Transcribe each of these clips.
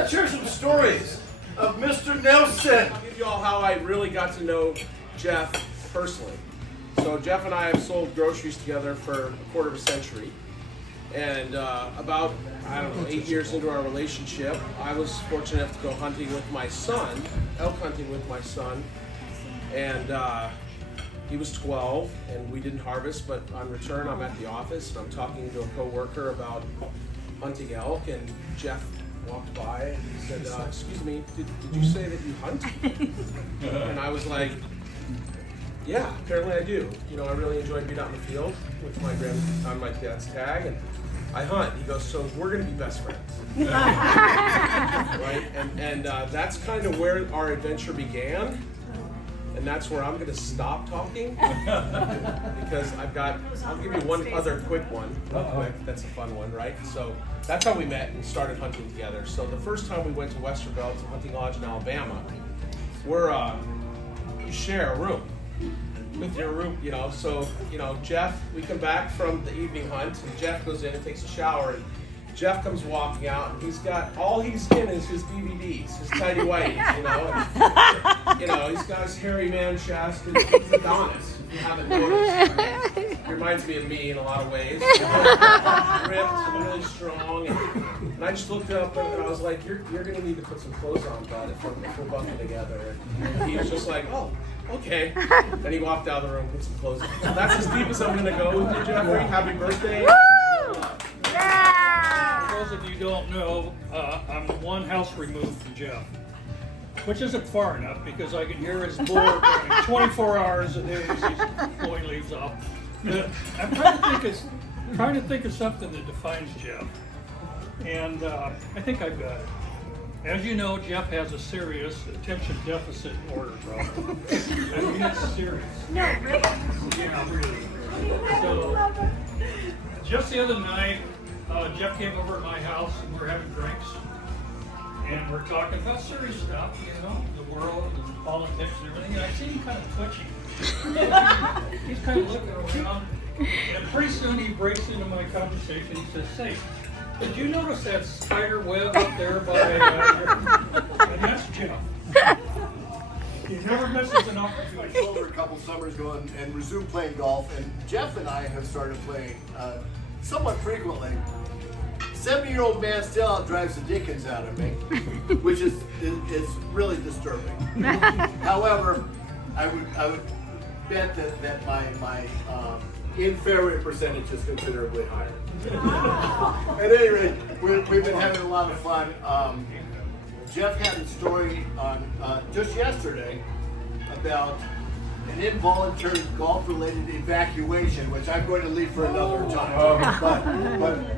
Let's hear some stories of Mr. Nelson. I'll give you all how I really got to know Jeff personally. So Jeff and I have sold groceries together for a quarter of a century. And about, 8 years into our relationship, I was fortunate enough to go hunting with my son, elk hunting with my son. And he was 12, and we didn't harvest, but on return, I'm at the office, and I'm talking to a coworker about hunting elk, and Jeff walked by, and he said, excuse me, did you say that you hunt? And I was like, yeah, apparently I do. You know, I really enjoy being out in the field with on my dad's tag, and I hunt. He goes, so we're going to be best friends. Right? And that's kind of where our adventure began. And that's where I'm going to stop talking because I'll give you one other quick one, real quick. That's a fun one, right? So that's how we met and started hunting together. So the first time we went to Westerville to Hunting Lodge in Alabama, you share a room with your room, you know. So, you know, Jeff, we come back from the evening hunt and Jeff goes in and takes a shower, and Jeff comes walking out, and he's got, all he's in is his DVDs, his tidy whities, you know. And, you know, he's got his hairy man chest, and he's Adonis, if you haven't noticed. He reminds me of me in a lot of ways. Ripped and really strong. And I just looked up and I was like, you're going to need to put some clothes on, bud, if we're bunking together. And he was just like, oh, okay. And he walked out of the room, put some clothes on. So that's as deep as I'm going to go with you, Jeffrey. Happy birthday. For those of you who don't know, I'm one house removed from Jeff, which isn't far enough because I can hear his blower going 24 hours a day as he's blowing leaves off. But I'm trying to think of something that defines Jeff, and I think I've got it. As you know, Jeff has a serious attention deficit disorder problem. I mean, it's serious. No, really? Yeah, really. So, just the other night, Jeff came over to my house and we're having drinks. And we're talking about serious stuff, you know, the world and politics and everything. And I see him kind of twitching. He's kind of looking around. And pretty soon he breaks into my conversation. He says, "Say, did you notice that spider web up there by and that's Jeff. He never misses an opportunity." I over a couple summers ago and resumed playing golf, and Jeff and I have started playing somewhat frequently. 70-year-old man still outdrives the dickens out of me, which is really disturbing. However, I would bet that my in-favorite percentage is considerably higher. At any rate, we've been having a lot of fun. Jeff had a story on just yesterday about an involuntary golf-related evacuation, which I'm going to leave for another time.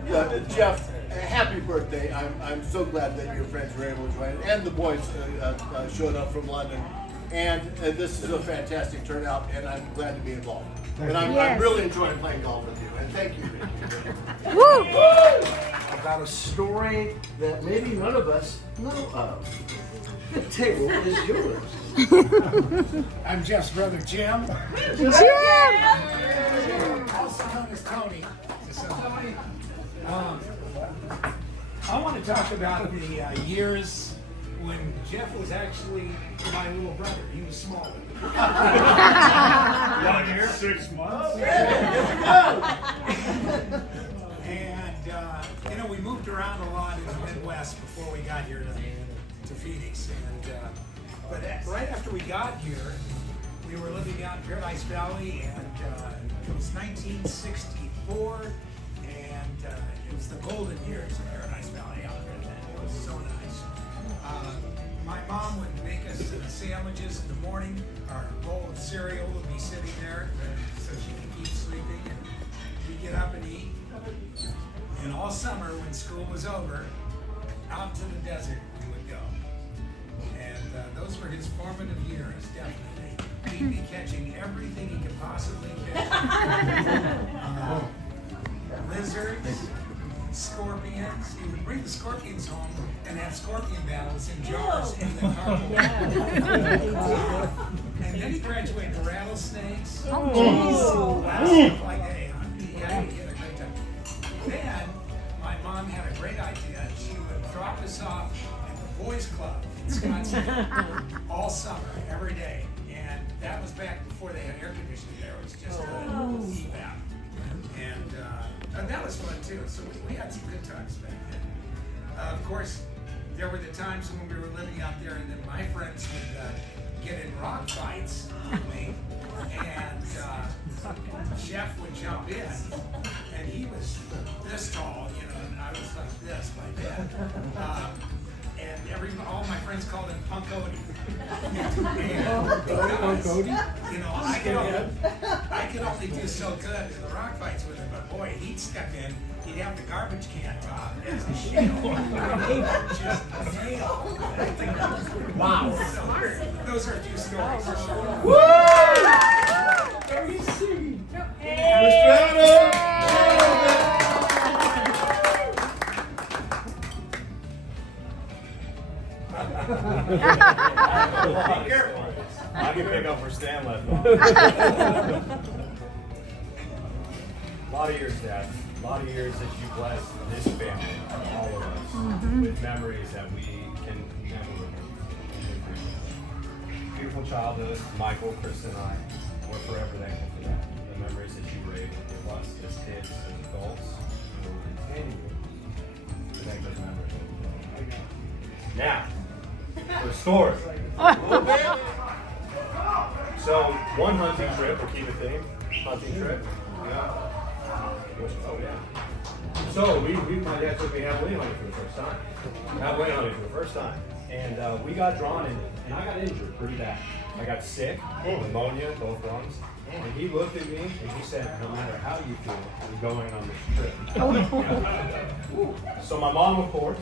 But Jeff, happy birthday! I'm so glad that your friends were able to join, and the boys showed up from London. And this is a fantastic turnout, and I'm glad to be involved. And I'm really enjoying playing golf with you. And thank you, Ricky. Woo! About a story that maybe none of us know of. The table is yours. I'm Jeff's brother, Jim. Jim! Also known as Tony. I want to talk about the years when Jeff was actually my little brother. He was smaller. 1 year, 6 months. And we moved around a lot in the Midwest before we got here to Phoenix. But right after we got here, we were living out in Paradise Valley, and it was 1964, and it was the golden years of Paradise Valley out there then. It was so nice. My mom would make us sandwiches in the morning. Our bowl of cereal would be sitting there so she could keep sleeping, and we'd get up and eat. And all summer, when school was over, out to the desert we would go. And those were his formative years, definitely. He'd be catching everything he could possibly catch. Lizards, scorpions. He would bring the scorpions home and have scorpion battles in jars in the cardboard. And then he graduated to rattlesnakes. Oh, Stuff like that. He had a great time. Then my mom had a great idea. She would drop us off at boys club in Scottsdale all summer, every day. And that was back before they had air conditioning there. It was just a evap. And that was fun too. So we had some good times back then. Of course, there were the times when we were living out there and then my friends would get in rock fights with me. And Jeff would jump in, and he was this tall, you know, and I was like this by then. And all my friends called him Punk Odie. You know, I could only do so good in the rock fights with him, but boy, he'd step in, he'd have the garbage can top as a shield. He would just nail that thing. Wow. So, those are a few stories. Woo! Mr. Adams! Be careful. I can pick up where Stan left off. A lot of years, Dad. A lot of years that you blessed this family, all of us, with memories that we can never remember. Beautiful childhood. Michael, Chris, and I were forever thankful for that. The memories that you were able to give us as kids, as adults, and we'll continue to make those memories. Now, for the story. So, one hunting trip, we'll keep it theme. Hunting trip. Yeah. Oh, yeah. So, my dad took me halfway hunting for the first time. Halfway hunting for the first time. And we got drawn in, and I got injured pretty bad. I got sick, pneumonia, both lungs. And he looked at me and he said, no matter how you feel, we're going on this trip. So my mom, of course,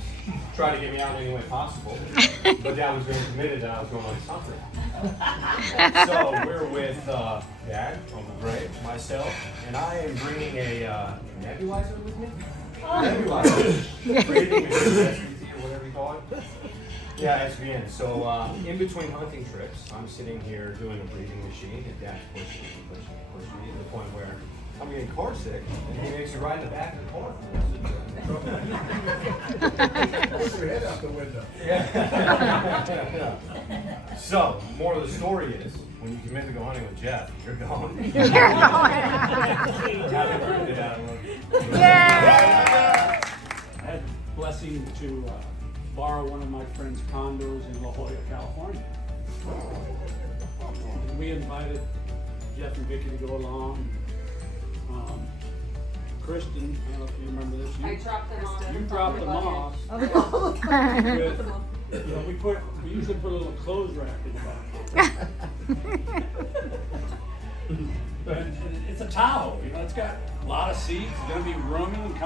tried to get me out any way possible, but Dad was very committed that I was going on something. So we're with Dad, Uncle Greg, myself, and I am bringing a nebulizer with me. Nebulizer. Breathing machine, or whatever you call it. Yeah, SVN. So in between hunting trips, I'm sitting here doing a breathing machine, and Dad's pushing me to the point where I'm getting car sick, and he makes me ride in the back of the car for the rest of the trip. Put your head out the window. Yeah. So, more of the story is, when you commit to go hunting with Jeff, you're going. You're going. Happy birthday, Dad. Yeah. I had the blessing to borrow one of my friend's condos in La Jolla, California. And we invited Jeff and Vicky to go along. Kristen, I don't know if you remember this. I dropped them off. You dropped them off. With, you know, we usually put a little clothes rack in the back. And it's a Tahoe, you know, it's got a lot of seats, it's gonna be roomy and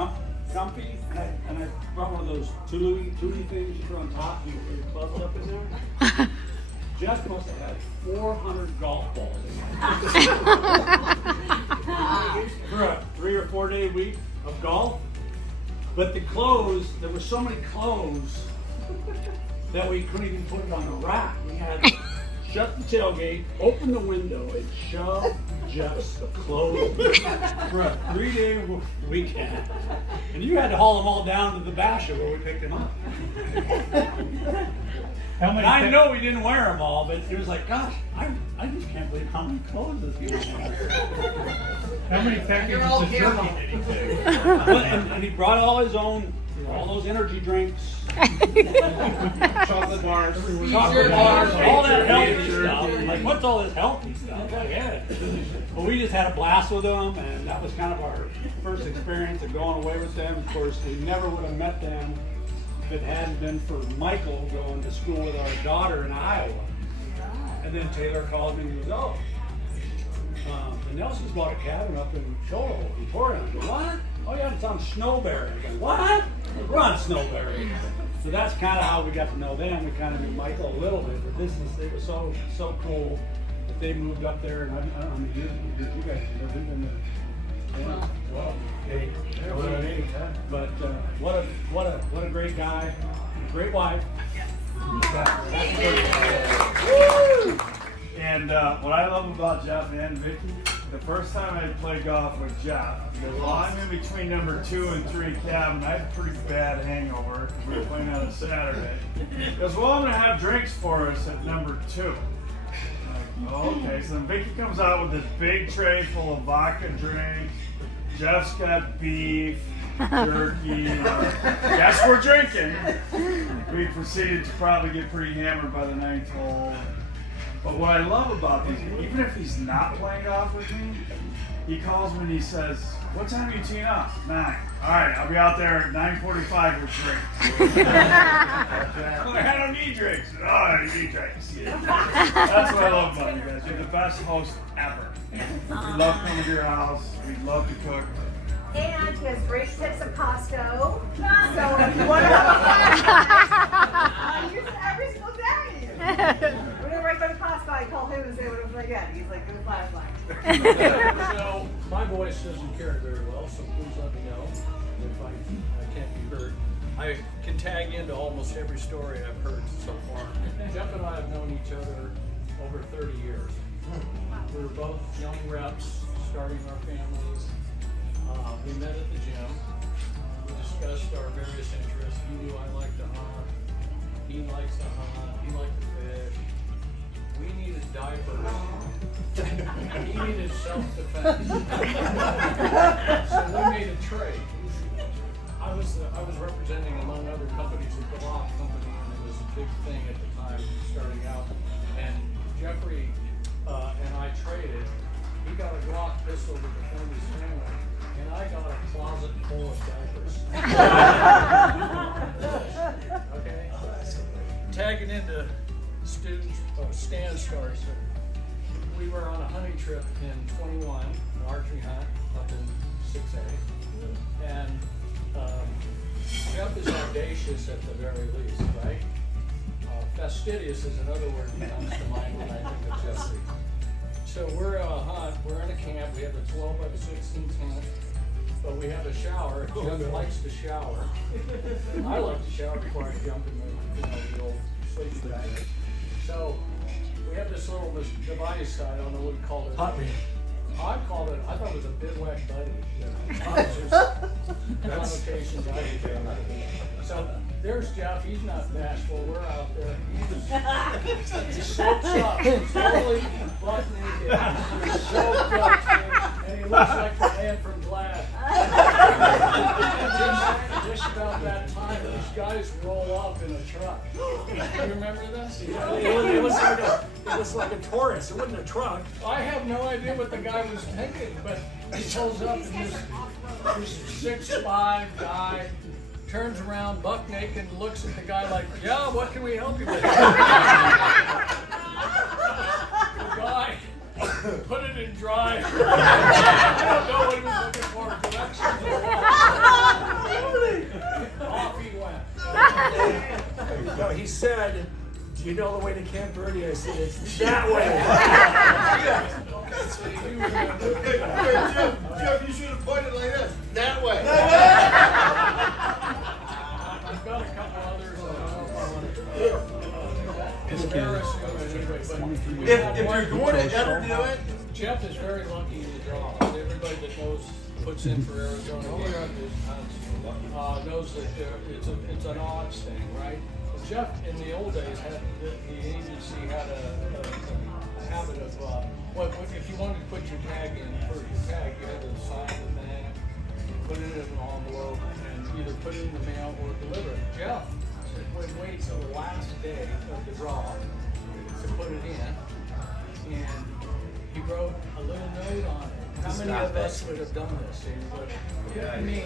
comfy. And I brought one of those Tulu things you put on top and you put your clubs up in there. Jeff must have had 400 golf balls in there. For a 3 or 4 day week of golf. But the clothes, there were so many clothes that we couldn't even put it on the rack. We had to shut the tailgate, open the window, and shove Jeff's clothes for a 3-day weekend. And you had to haul them all down to the basha where we picked them up. And I know we didn't wear them all, but it was like, gosh, I just can't believe how many clothes this people have. How many packages of jerky did he take? And he brought all his own, all those energy drinks, Chocolate bars. all that healthy stuff. I'm like, what's all this healthy stuff? Like, yeah. Well, we just had a blast with them, and that was kind of our first experience of going away with them. Of course, we never would have met them if it hadn't been for Michael going to school with our daughter in Iowa. And then Taylor called me and he goes, the Nelsons bought a cabin up in Shoal, Victoria. I go, what? Oh yeah, it's on Snowberry. I go, what? We're on Snowberry. So that's kind of how we got to know them. We kind of knew Michael a little bit, but it was so cool that they moved up there. And I don't know, you guys have been there. Yeah, well, but what a great guy, great wife. And what I love about Jeff and Vicky the first time I played golf with Jeff, because while I'm in between number 2 and 3 cabin, I had a pretty bad hangover because we were playing on a Saturday. He goes, well, I'm going to have drinks for us at number 2. I'm like, oh, okay. So then Vicky comes out with this big tray full of vodka drinks. Jeff's got beef, jerky. Yes, we're drinking. We proceeded to probably get pretty hammered by the 9th hole. But what I love about these, even if he's not playing golf with me, he calls me and he says, what time are you teeing up? 9. All right, I'll be out there at 9:45 with drinks. I don't need drinks. Oh, I need drinks. Yeah. That's what I love about you guys. You're the best host ever. We love coming to your house. We love to cook. And he has great tips at Costco. So if you want to have a use it every single day. Whenever I go to Costco, I call him and say what I'm forgetting. He's like, good flashlight. So my voice doesn't carry very well, so please let me know if I can't be heard. I can tag into almost every story I've heard so far. Jeff and I have known each other over 30 years. We were both young reps, starting our families. We met at the gym. We discussed our various interests. He knew I liked to hunt. He likes to hunt. He liked to fish. We needed diapers. He needed self-defense. So we made a trade. I was representing, among other companies, a Glock company, and it was a big thing at the time, starting out. And Jeffrey and I traded. He got a Glock pistol to defend his family, and I got a closet full of diapers. Okay? Tagging into Stan's story. So we were on a hunting trip in 21, an archery hunt up in 6A. And Jeff is audacious at the very least, right? Fastidious is another word that comes to mind when I think of Jeffrey. So we're we're in a camp, we have a 12 by 16 tent, but we have a shower. Jeff likes to shower. I like to shower before I jump in the old sleeping bag. So we have this little device, I don't know what you call it. Hot reel. I thought it was a bivouac buddy. Connotations I did. So there's Jeff, he's not bashful, we're out there. He's soaked up, he's totally butt naked. He's soaked up, and he looks like the man from Glad. Just about that time, these guys roll up in a truck. You remember this? It was like a Taurus. It wasn't a truck. I have no idea what the guy was thinking, but he pulls up and this 6'5" guy turns around buck naked and looks at the guy like, yeah, what can we help you with? The guy put it in dry. I don't know what he was looking for. Off he went. No, he said, do you know the way to Camp Birdie? I said, it's that way. Jeff, you should have pointed like this. That way. I've got a couple others. I don't know if I want to embarrass you anyway, but If you're going to ever do it, Jeff is very lucky in the draw. Everybody that puts in for Arizona knows that it's an odds thing, right? Jeff, in the old days, had the agency had a habit of, if you wanted to put your tag in for your tag, you had to sign the thing, put it in an envelope, and either put it in the mail or deliver it. Jeff would wait till the last day of the draw to put it in, and he wrote a little note on it. How many of us would have done this? And he goes, me.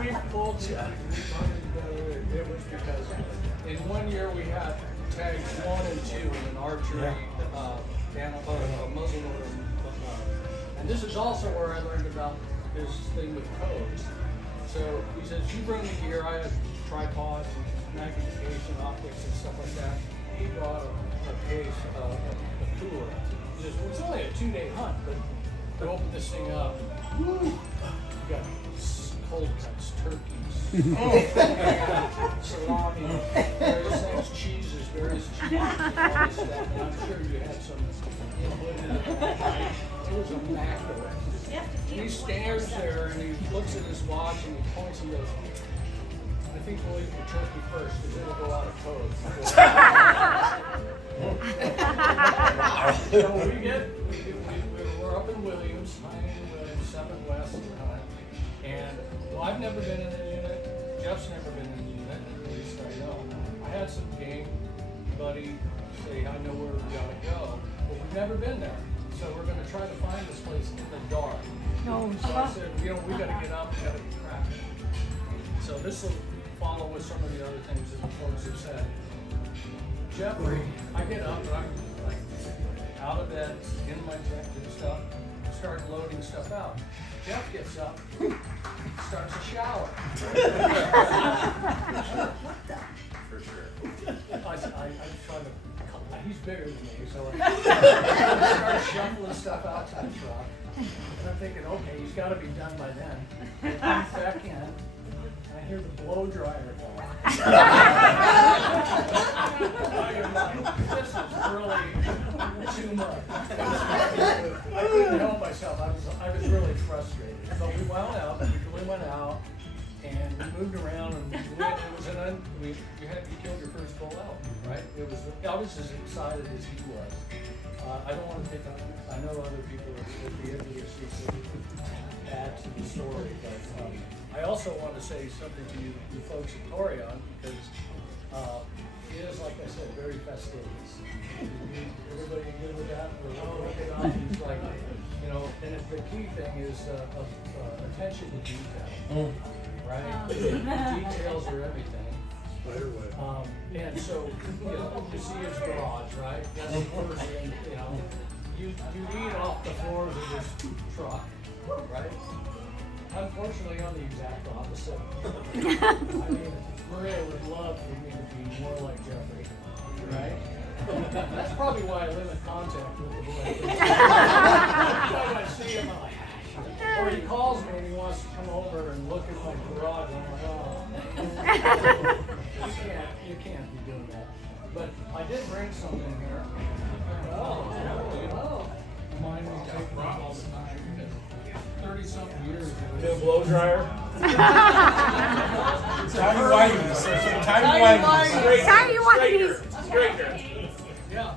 We pulled it was because in 1 year we had tags 1 and 2 in an archery muzzle loader. And this is also where I learned about this thing with codes. So he says, you bring the gear. I have tripods and magnification optics and stuff like that. He brought a case, a cooler. He says, well, it's only a 2-day hunt, but to open this thing up, you got cold cuts, turkeys, salami, various things, cheeses, various cheeses. all this stuff, and I'm sure you had some input in it. It was immaculate. He stands there and he looks at his watch and he points and goes, I think we'll eat the turkey first because it'll go out of code. So we're up in Williams, hunting in Williams, 7 West hunt. And well, I've never been in the unit. Jeff's never been in the unit, at least I know. I had some game buddy say, I know where we gotta go, but we've never been there. So we're gonna try to find this place in the dark. No. So I said, we gotta get up, we gotta be cracking. So this will follow with some of the other things that the folks have said. Jeffrey, I get up and I'm like out of bed, in my tent and stuff, start loading stuff out. Jeff gets up, starts a shower. For sure. I try to, he's bigger than me, so I start shuffling stuff out to the truck. And I'm thinking, okay, he's got to be done by then. I come back in, and I hear the blow dryer go. I am like, this is really too much. I couldn't help myself. I was really frustrated. So we wound out. We went out. And we moved around, and you killed your first bull elk, right? I was as excited as he was. I don't want to pick up. I know other people would be able to see something add to the story, but I also want to say something to you folks at Torion, because it is, like I said, very fastidious. Everybody good with that? It's like, and the key thing is attention to detail. Right? Details are everything. And so, you see his garage, right? That's the first thing, you eat off the floors of this truck, right? Unfortunately, I'm the exact opposite. I mean, Maria would love for me to be more like Jeffrey, right? That's probably why I limit contact with the boy. When I see him, I'm like, or he calls me and he wants to come over and look at my garage, and I'm like, you can't be doing that. But I did bring something here. Mine will take all the time. 30-something years ago. New blow dryer. Tiny whiteys. Tiny whiteys. Tiny whiteys. Straightener. Yeah.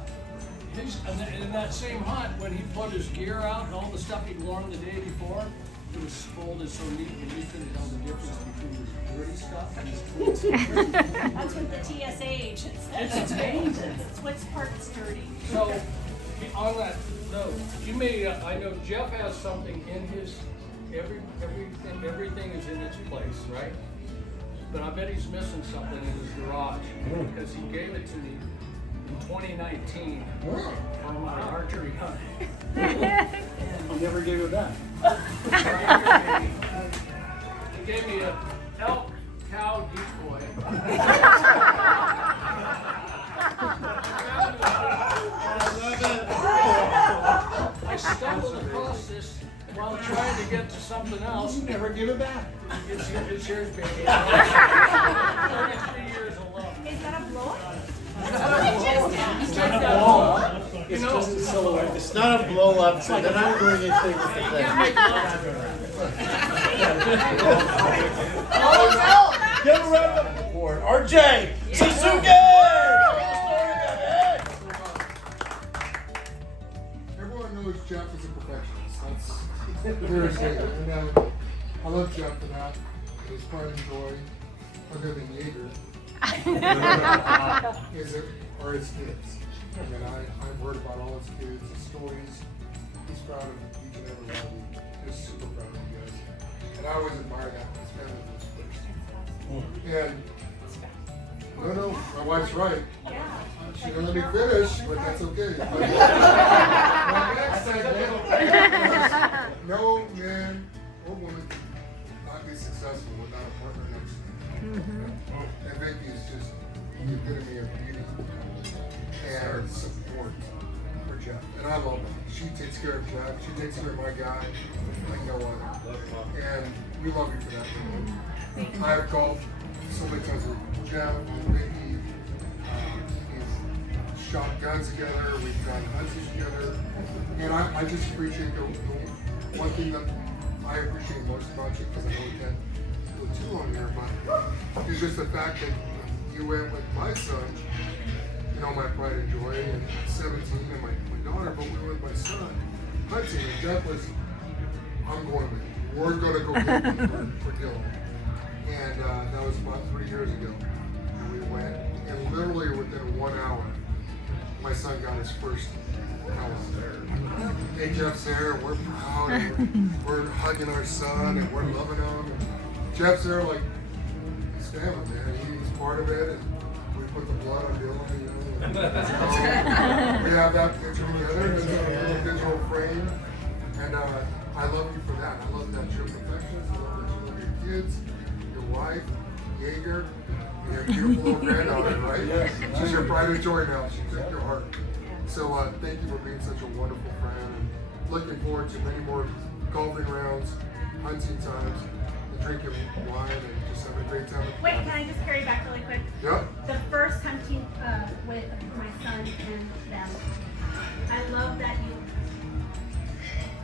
In that same hunt, when he put his gear out and all the stuff he'd worn the day before, it was folded so neat that you couldn't tell the difference between his dirty stuff and his clean stuff. That's what the TSH, it's age, it's what's part's dirty. So, on that note, you may, I know Jeff has something in his, everything is in its place, right? But I bet he's missing something in his garage, because he gave it to me in 2019 for my archery hunt. I'll never give it back. He gave me an elk cow decoy. I stumbled across this while trying to get to something else. Never give it back. It's yours, baby. 33 years of love. Is that a blow? It's just a silhouette. It's not a blow up, so they're not doing anything with the thing. Give a round of applause. RJ Suzuki! Everyone knows Jeff is a perfectionist. That's very safe. And I love Jeff for that. His pride and joy, other than Jaeger, are his kids. I mean, I've heard about all his kids, his stories. He's proud of each and every one of them. He's super proud of you guys. And I always admire that. His family was first. And no, my wife's right. She didn't let me finish, but that's okay. My next segment, no man or woman not be successful without a partner next to them. And Vicky is just the epitome of beauty and support for Jeff. And I love her. She takes care of Jeff. She takes care of my guy like no other. And we love you for that. I have golfed so many times with Jeff, Vicky. He's shot guns together, we've done hunting together, and I just appreciate the one thing that I appreciate most about you, because I know we can't go too long here, but it's just the fact that you went with my son, you know, my pride and joy, and 17, and my daughter, but we went with my son hunting, and Jeff was, I'm going with you. We're going to go get him for Dylan. And that was about 3 years ago. And we went, and literally within 1 hour, my son got his first cow. Hey, Jeff's there, we're proud, and we're hugging our son, and we're loving him. And Jeff's there like, his family, man. He's part of it, and we put the blood on Dylan, you know. And so we have that picture together, it's a little digital frame. And I love you for that. I love that you're perfectionist. I love that you love your kids, your wife, Jaeger, and your beautiful little granddaughter, right? Yes. She's your pride and joy now. She took your heart. So thank you for being such a wonderful friend, and looking forward to many more golfing rounds, hunting times, and drinking wine, and just having a great time. Wait, can I just carry back really quick? Yep. The first hunting with my son and them, I love that you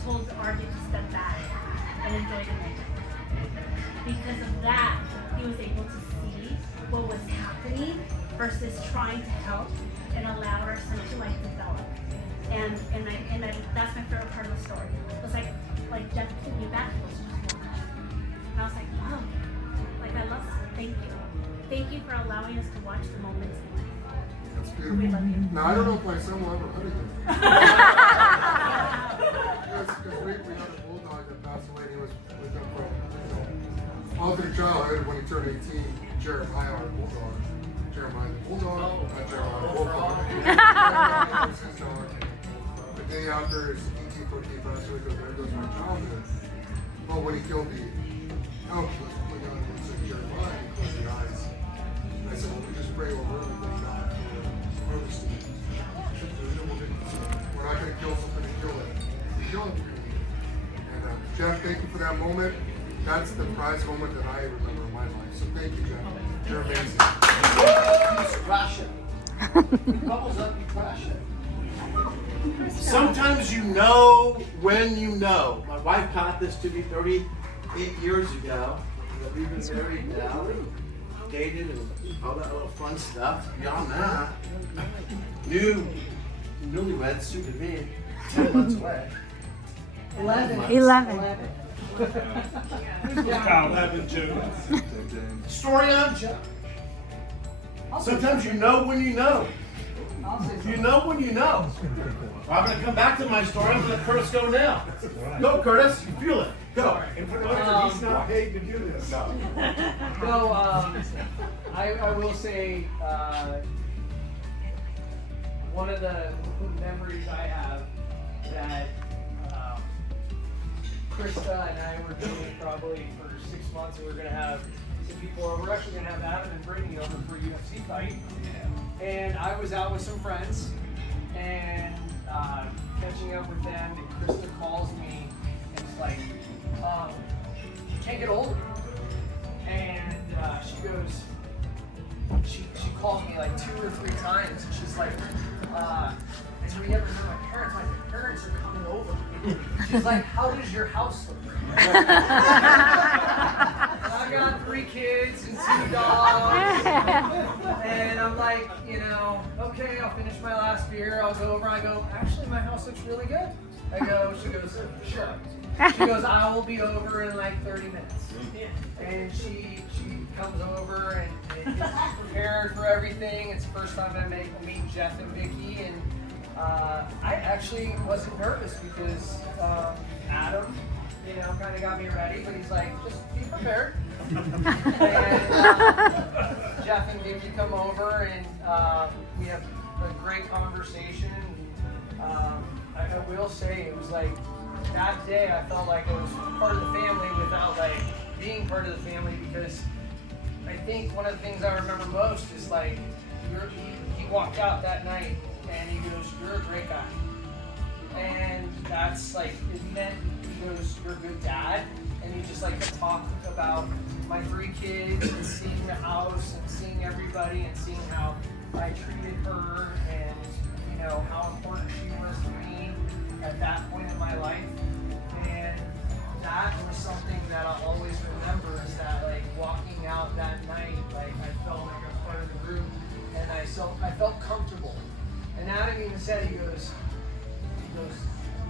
told RJ to step back and enjoy the moment. Because of that, he was able to see what was happening versus trying to help and allow our son to like develop. And that's my favorite part of the story. It was like Jeff took me back. And I was like, wow, like I love this. Thank you. Thank you for allowing us to watch the moments in life. That's beautiful. We love you. Now, I don't know if my son will ever hunt again. Because we had a bulldog that passed away, and he was with them from, you know, all through childhood. When he turned 18, Jeremiah, our bulldog. Jeremiah the bulldog, not Jeremiah the bulldog. That was his dog. The day after his 18th birthday passed away, because there goes my childhood. But when he killed the elk, he was pulling out and said, Jeremiah, and he closed his eyes. And I said, well, we just pray over everything God for harvesting. We're not going to kill something to kill it. We kill it. And Jeff, thank you for that moment. That's the prize moment that I remember in my life. So thank you, Jeff. You're amazing. You crash it. Bubbles up, you crash it. Sometimes you know when you know. My wife taught this to me 38 years ago. We've been married now, and dated, and all that little fun stuff. Beyond that, newlyweds, soon to be, 10 months away. 11. Kyle, 11 too. Story on Jeff. Sometimes you know when you know. You know when you know. I'm going to come back to my story. I'm going to let Curtis go now. Go, Curtis. You feel it. Go. And for the record, he's not paid to do this. No. No, I will say one of the memories I have that Krista and I were doing probably for 6 months, and we're going to have some people over. We're actually going to have Adam and Brittany over for a UFC fight. And I was out with some friends and catching up with them, and Krista calls me and it's like, you can't get older. And she goes, she calls me like 2 or 3 times, and she's like, do we ever know my parents? My parents are coming over. She's like, how does your house look? And I've got 3 kids and 2 dogs. And I'm like, you know, okay, I'll finish my last beer. I'll go over. I go, actually, my house looks really good. I go, she goes, sure. She goes, I will be over in like 30 minutes. And she comes over and gets prepared for everything. It's the first time I meet Jeff and Vicky, and I actually wasn't nervous because Adam, you know, kind of got me ready, but he's like, just be prepared. And Jeff and Vicky come over, and we have a great conversation. I will say it was like that day I felt like I was part of the family without like being part of the family, because I think one of the things I remember most is like he walked out that night and he goes, "You're a great guy," and that's like it meant, he goes, "You're a good dad," and he just like talked about my 3 kids and seeing the house and seeing everybody and seeing how I treated her and, you know, how important she was to me at that point in my life. And that was something that I'll always remember, is that, like, walking out that night, like, I felt like a part of the group, and I felt comfortable. And Adam even said, he goes,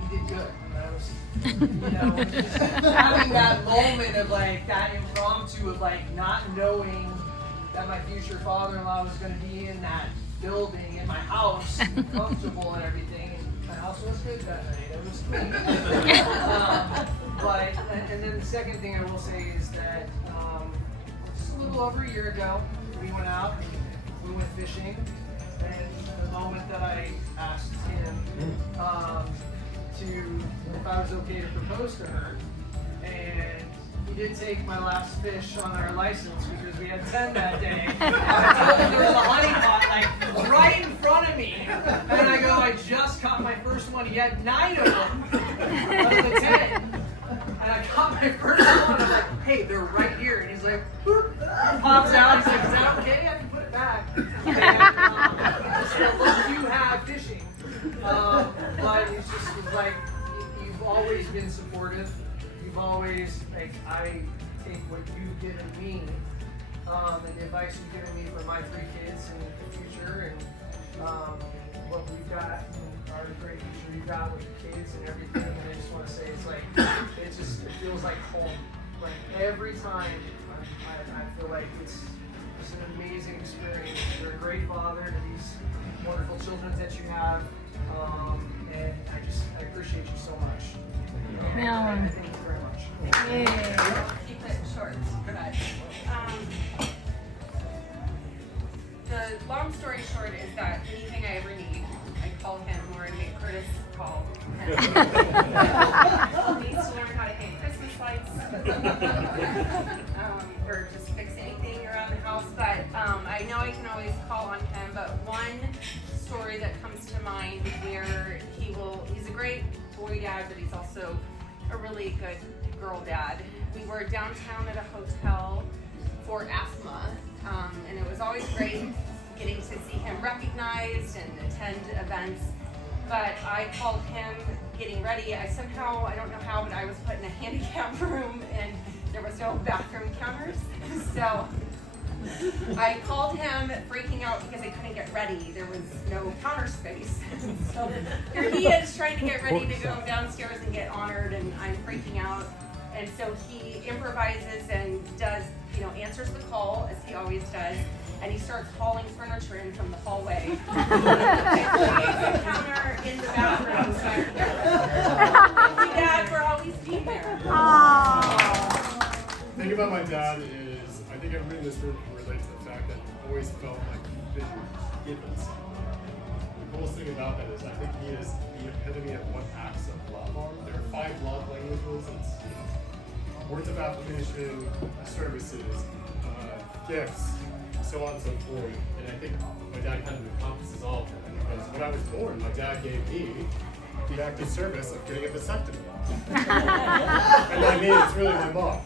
you did good. And I was, you know, just having that moment of, like, that impromptu of, like, not knowing that my future father-in-law was going to be in that building in my house, comfortable and everything. And my house was good that night. It was clean. But and then the second thing I will say is that just a little over a year ago, we went out and we went fishing. And the moment that I asked him if I was okay to propose to her, and he did take my last fish on our license because we had 10 that day. I told him there was a honey pot like right in front of me, and I go, I just caught my first one. He had 9 of them out of the 10. And I caught my first one, I'm like, hey, they're right here. And he's like, boop, pops out. He's like, is that okay? I can put it back. And just the look you have fishing. But it's like, you've always been supportive. You've always, like, I take what you've given me, and the advice you've given me for my 3 kids in the future, and what we've got, and our great future we've got with the kids and everything. And I just want to say, it's like, it feels like home. Like every time, I feel like it's an amazing experience. You're a great father to these wonderful children that you have, and I appreciate you so much. And thank you very much. Keep it short. But, the long story short is that anything I ever need, I call him, or I make Curtis call him. He needs to learn how to hang Christmas lights, or just fix anything around the house. But I know I can always call on him. But one story that comes to mind where he's a great boy dad, but he's also a really good girl dad. We were downtown at a hotel for AFMA, and it was always great getting to see him recognized and attend events. But I called him getting ready. I don't know how, but I was put in a handicap room and there was no bathroom counters. So I called him freaking out because I couldn't get ready. There was no counter space. So here he is trying to get ready to go downstairs and get honored, and I'm freaking out. And so he improvises and does, answers the call as he always does. And he starts hauling furniture in from the hallway. And creates a counter in the bathroom. So thank you, Dad, for always being there. The thing about my dad is, I think everybody in this room can relate to the fact that he always felt like he'd been given something. The coolest thing about that is I think he is the epitome of what acts of love are. There are 5 love languages. It's words of affirmation, services, gifts, so on and so forth. And I think my dad kind of encompasses all of them. Because when I was born, my dad gave me the active service of getting a vasectomy. And I mean, it's really my mom.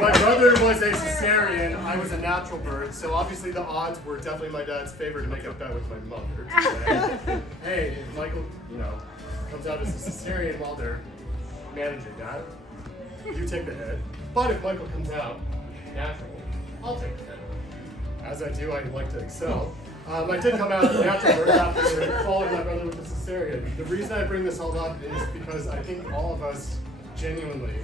My brother was a cesarean, I was a natural birth, so obviously the odds were definitely my dad's favor to make up bet with my mother. And, hey, if Michael, comes out as a cesarean while they're managing that, you take the hit. But if Michael comes out natural, I'll take the hit. As I do, I like to excel. I did come out natural birth after following my brother with the cesarean. The reason I bring this all up is because I think all of us genuinely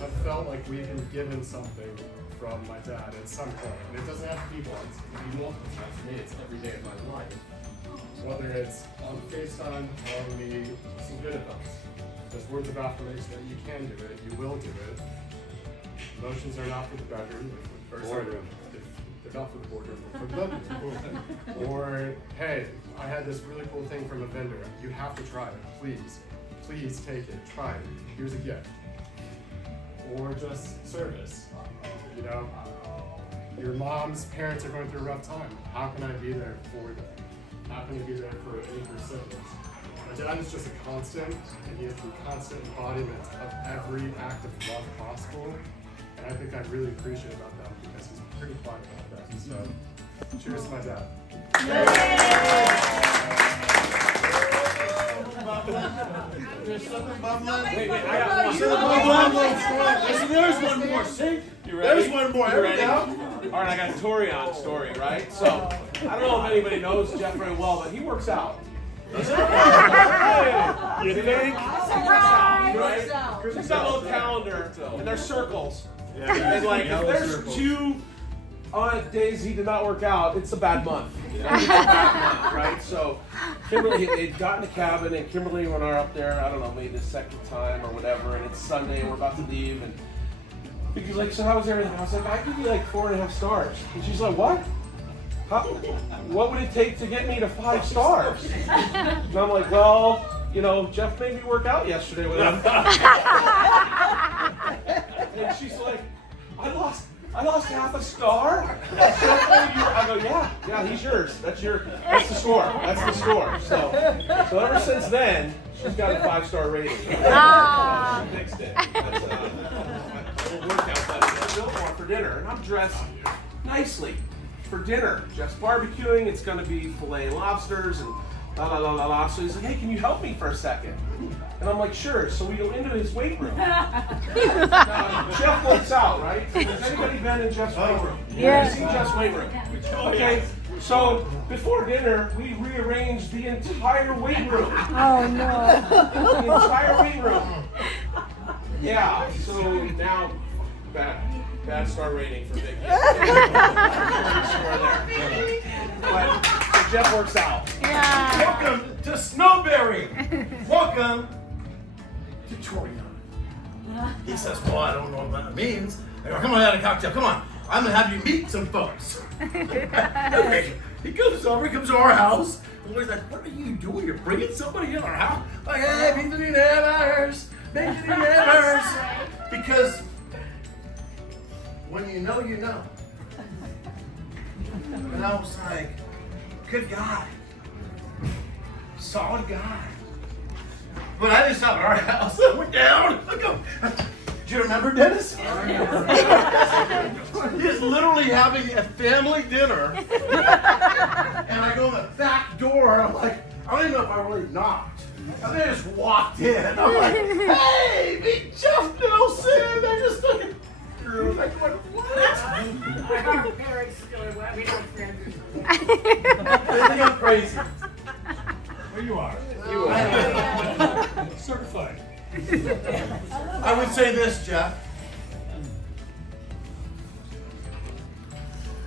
have felt like we've been given something from my dad at some point. And it doesn't have to be once, it can be multiple times. For me, it's every day of my life. Whether it's on FaceTime, telling me some good advice. There's words of affirmation that you can do it, you will do it. Emotions are not for the bedroom, boardroom. They're not for the boardroom, they're for the bedroom. Or, hey, I had this really cool thing from a vendor. You have to try it, please. Please take it, try it. Here's a gift. Or just service. Your mom's parents are going through a rough time. How can I be there for them? How can I be there for any recipients? My dad is just a constant, and he is the constant embodiment of every act of love possible. And I think I really appreciate about that because he's pretty fun about that. So, cheers to my dad. There's something bubbling. Wait, I got one. There's one more. See? You ready? There's one more. You Here we ready? go. All right, I got a Torian story, right? So, I don't know if anybody knows Jeff very well, but he works out. You think? Right? Because he's got a little calendar, and there's circles. Yeah. And like, if there's circles. 2 days he did not work out, it's a bad month. It's a bad month, right? So, Kimberly, they'd gotten the cabin, and Kimberly and I are up there, I don't know, maybe the second time or whatever, and it's Sunday, and we're about to leave, and he's like, so how was everything? I was like, I give you like 4.5 stars. And she's like, what? What would it take to get me to 5 stars? And I'm like, well, you know, Jeff made me work out yesterday with him. And she's like, I lost half a star? I go, yeah, he's yours. That's the score. That's the score. So ever since then, she's got a 5-star rating. She fixed it. That's a little workout buddy at Biltmore for dinner. And I'm dressed nicely for dinner. Jeff's barbecuing. It's going to be filet and lobsters and la la la la la. So he's like, hey, can you help me for a second? And I'm like, sure. So we go into his weight room. Jeff works out, right? Has anybody been in Jeff's weight room? Yeah. You've seen Jeff's weight room? Okay. So before dinner, we rearranged the entire weight room. Oh no. The entire weight room. Yeah. So now, bad star rating for Vicky. But so Jeff works out. Yeah. Welcome to Snowberry. Welcome to Torian. He says, well, I don't know what that means. I go, come on, have a cocktail. Come on. I'm going to have you meet some folks. Okay. He comes over to our house. And he's like, what are you doing? You're bringing somebody in our house? Like, hey, meet the new neighbors. Meet the new neighbors. Because when you know, you know. And I was like, good guy. Solid guy. But I didn't stop at our house. I went down. Look up. Do you remember Dennis? He's literally having a family dinner. And I go in the back door and I'm like, I don't even know if I really knocked. And they just walked in. I'm like, hey, meet Jeff Nelson. They're just looking through. Like, what? Our parents still are we don't friends. They think I'm crazy. Well, you are. You are. Certified. I would say this, Jeff.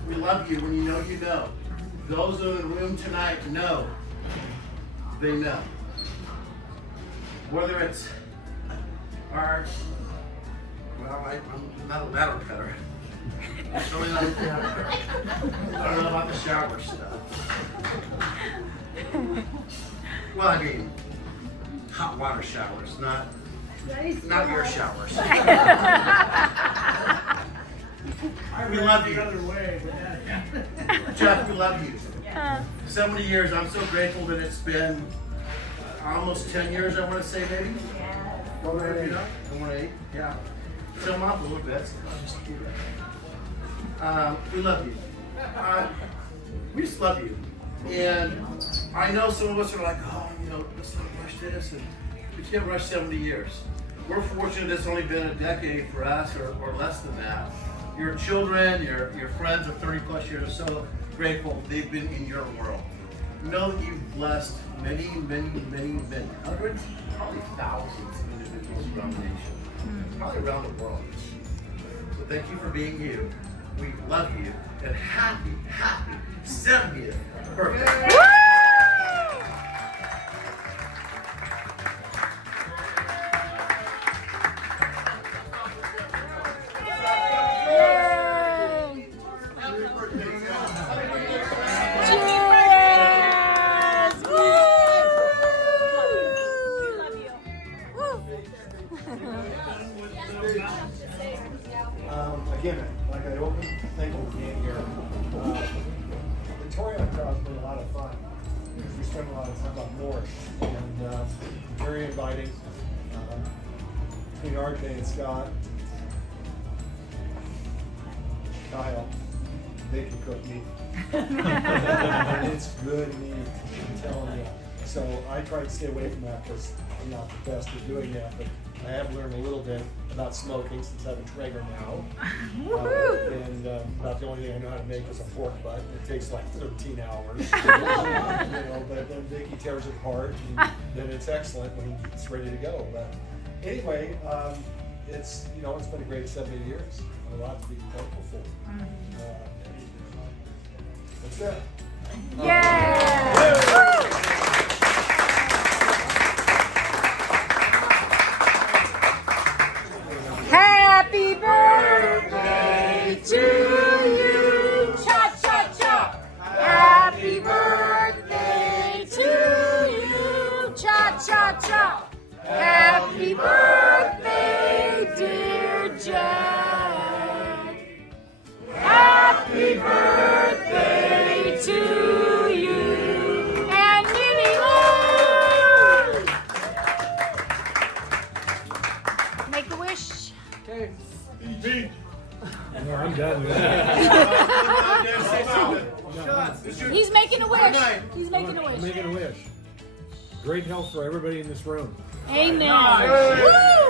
We love you when you know you know. Those in the room tonight know. They know. Whether it's our, well, I'm not a ladder cutter. It's really not a ladder cutter. I don't know about the shower stuff. Well, I mean, hot water showers, not your showers. We love you. Jeff, we love you. 70 years, I'm so grateful that it's been almost 10 years, I want to say, maybe? Going on 8, yeah. Still off a little bit. So I'll just keep it. We love you. We just love you. And I know some of us are like, oh, you know, let's not rush this. And we can't rush 70 years. We're fortunate it's only been a decade for us or less than that. Your children, your friends of 30 plus years are so grateful they've been in your world. Know that you've blessed many, hundreds, probably thousands of individuals around the nation, probably around the world. So thank you for being you. We love you, and happy 70th birthday. Again, like I opened thinking we came here, the Torian crowd's been a lot of fun because we spend a lot of time up north and very inviting. Between RJ and Scott, Kyle, they can cook meat. And it's good meat, I'm telling you. So I try to stay away from that because I'm not the best at doing that, but I have learned a little bit about smoking since I have a Traeger now. And about the only thing I know how to make is a pork butt. It takes like 13 hours. But then Vicky tears it apart, and then it's excellent when it's ready to go. But anyway, it's it's been a great 70 years. A lot to be thankful for. That's it. Happy birthday to you. Cha cha cha. Happy birthday to you. Cha cha cha. Happy birthday, dear Jack. Happy birthday to you and many more. Make a wish. Okay. No, I'm done with that. He's making a wish. He's making a I'm wish. making a wish. Great health for everybody in this room. Amen. Woo!